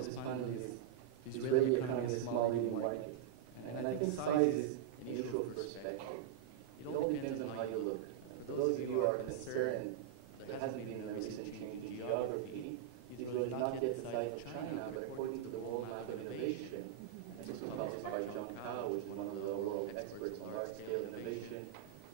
is finally the Israeli economy is a small leading market. And I think size is an issue of perspective. It all depends on how you look. For those of you who are concerned, there hasn't been a recent change in geography. Israel is not yet the size of China, but according to the World Map of Innovation, this was published by John Kao, which is one of the world experts on large-scale innovation,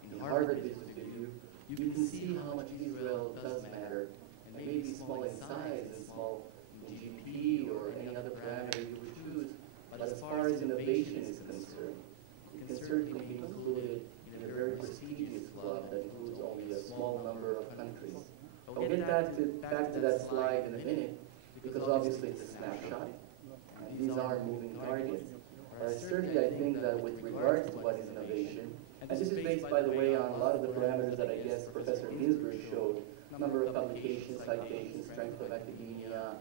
in the Harvard Business Review, you can see how much Israel does matter. And maybe small in size and small in GDP or any other parameter you would choose, but as far as innovation is concerned, it can certainly be included in a very prestigious club that includes only a small number of countries. I'll get back to that slide in a minute, because obviously it's a snapshot. These are moving targets. Certainly, I think that with regards to what is innovation, and this is based, by the way, on a lot of the parameters that I guess Professor Ginsberg showed, number of publications, citations, strength of academia,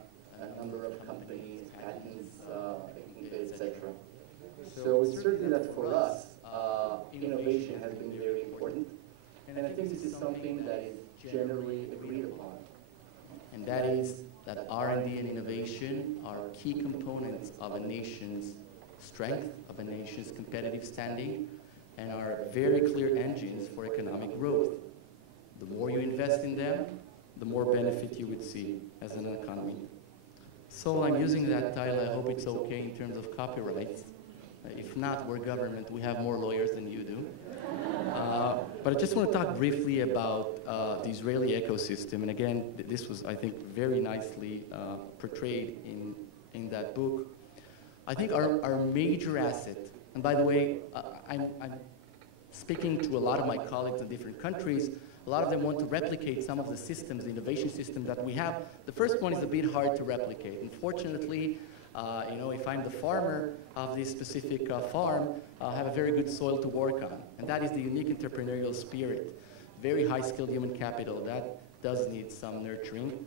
number of companies, patents, etc. So it's certainly that for us, innovation has been very important. And I think this is something that is generally agreed upon. And that is that R&D and innovation are key components of a nation's strength, of a nation's competitive standing, and are very clear engines for economic growth. The more you invest in them, the more benefit you would see as an economy. So I'm using that title. I hope it's okay in terms of copyrights. If not, we're government. We have more lawyers than you do. But I just want to talk briefly about the Israeli ecosystem. And again, this was, I think, very nicely portrayed in that book. I think our major asset, and by the way, I'm speaking to a lot of my colleagues in different countries. A lot of them want to replicate some of the systems, the innovation systems that we have. The first one is a bit hard to replicate. Unfortunately, if I'm the farmer of this specific farm, I'll have a very good soil to work on. And that is the unique entrepreneurial spirit. Very high-skilled human capital. That does need some nurturing.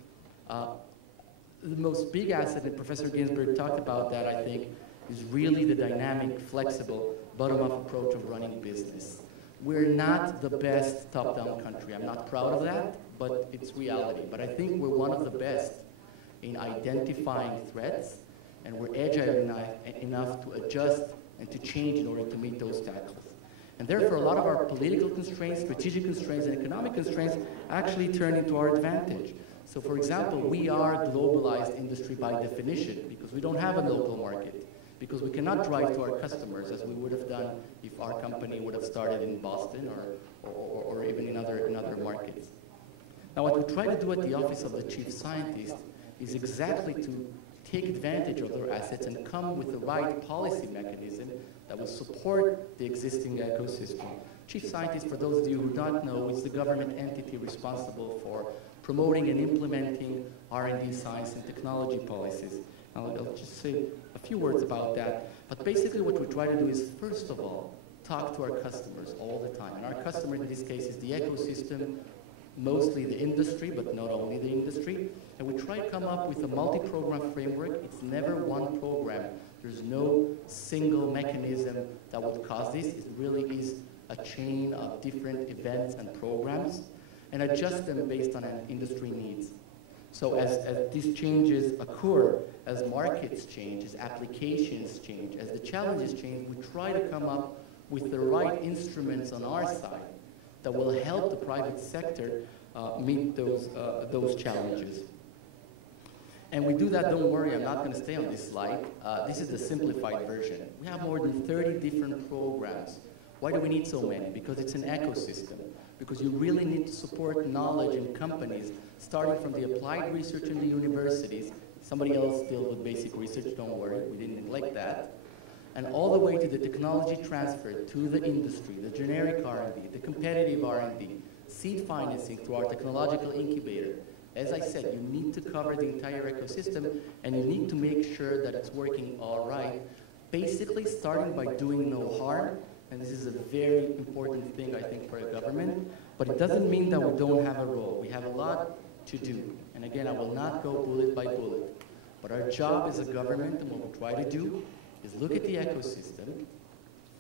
The most big asset, and Professor Ginsberg talked about that, I think, is really the dynamic, flexible, bottom-up approach of running business. We're not the best top-down country. I'm not proud of that, but it's reality. But I think we're one of the best in identifying threats, and we're agile enough to adjust and to change in order to meet those tackles. And therefore, a lot of our political constraints, strategic constraints, and economic constraints actually turn into our advantage. So for example, we are a globalized industry by definition because we don't have a local market, because we cannot drive to our customers as we would have done if our company would have started in Boston or even in other markets. Now what we try to do at the Office of the Chief Scientist is exactly to take advantage of their assets and come with the right policy mechanism that will support the existing ecosystem. Chief Scientist, for those of you who don't know, is the government entity responsible for promoting and implementing R&D science and technology policies. I'll just say a few words about that. But basically what we try to do is, first of all, talk to our customers all the time. And our customer in this case is the ecosystem, mostly the industry, but not only the industry. And we try to come up with a multi-program framework. It's never one program. There's no single mechanism that would cause this. It really is a chain of different events and programs, and adjust them based on industry needs. So as these changes occur, as markets change, as applications change, as the challenges change, we try to come up with the right instruments on our side that will help the private sector meet those challenges. And we do that, don't worry, I'm not going to stay on this slide. This is the simplified version. We have more than 30 different programs. Why do we need so many? Because it's an ecosystem. Because you really need to support knowledge in companies, starting from the applied research in the universities. Somebody else deals with basic research, don't worry, we didn't neglect that. And all the way to the technology transfer to the industry, the generic R&D, the competitive R&D, seed financing through our technological incubator. As I said, you need to cover the entire ecosystem, and you need to make sure that it's working all right, basically starting by doing no harm. And this is a very important thing, I think, for a government. But it doesn't mean that we don't have a role. We have a lot to do. And again, I will not go bullet by bullet. But our job as a government, and what we try to do, is look at the ecosystem,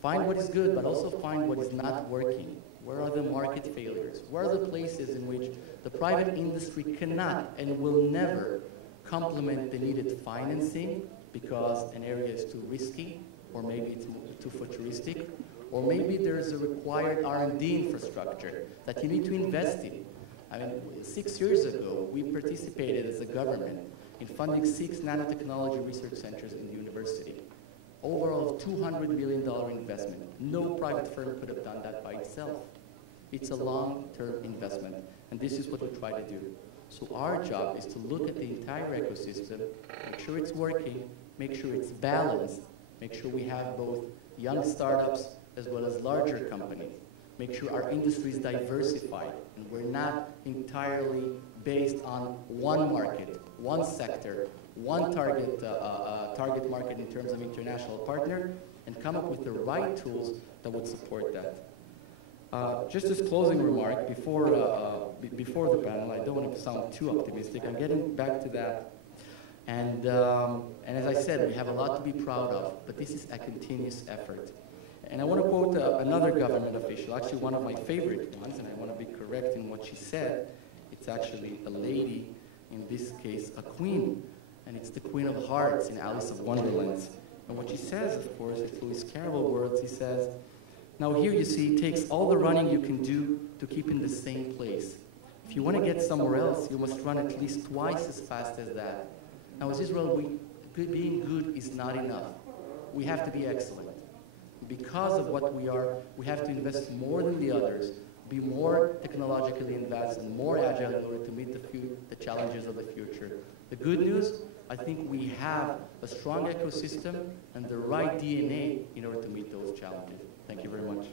find what is good, but also find what is not working. Where are the market failures? Where are the places in which the private industry cannot and will never complement the needed financing because an area is too risky, or maybe it's too futuristic, or maybe there's a required R&D infrastructure that you need to invest in. I mean, 6 years ago, we participated as a government in funding 6 nanotechnology research centers in the university. Overall, $200 million investment. No private firm could have done that by itself. It's a long-term investment, and this is what we try to do. So our job is to look at the entire ecosystem, make sure it's working, make sure it's balanced, make sure we have both young startups as well as larger companies, make sure our industry is diversified, and we're not entirely based on one market, one sector, one target market in terms of international partner, and come up with the right tools that would support that. Just as closing remark, before the panel, I don't want to sound too optimistic. I'm getting back to that. And as I said, we have a lot to be proud of, but this is a continuous effort. And I want to quote another government official, actually one of my favorite ones, and I want to be correct in what she said. It's actually a lady, in this case, a queen, and it's the Queen of Hearts in Alice of Wonderland. And what she says, of course, it's Lewis Carroll words, he says, "Now here you see, it takes all the running you can do to keep in the same place. If you want to get somewhere else, you must run at least twice as fast as that." Now as Israel, being good is not enough. We have to be excellent. Because of what we are, we have to invest more than the others, be more technologically advanced and more agile in order to meet the challenges of the future. The good news, I think we have a strong ecosystem and the right DNA in order to meet those challenges. Thank you very much.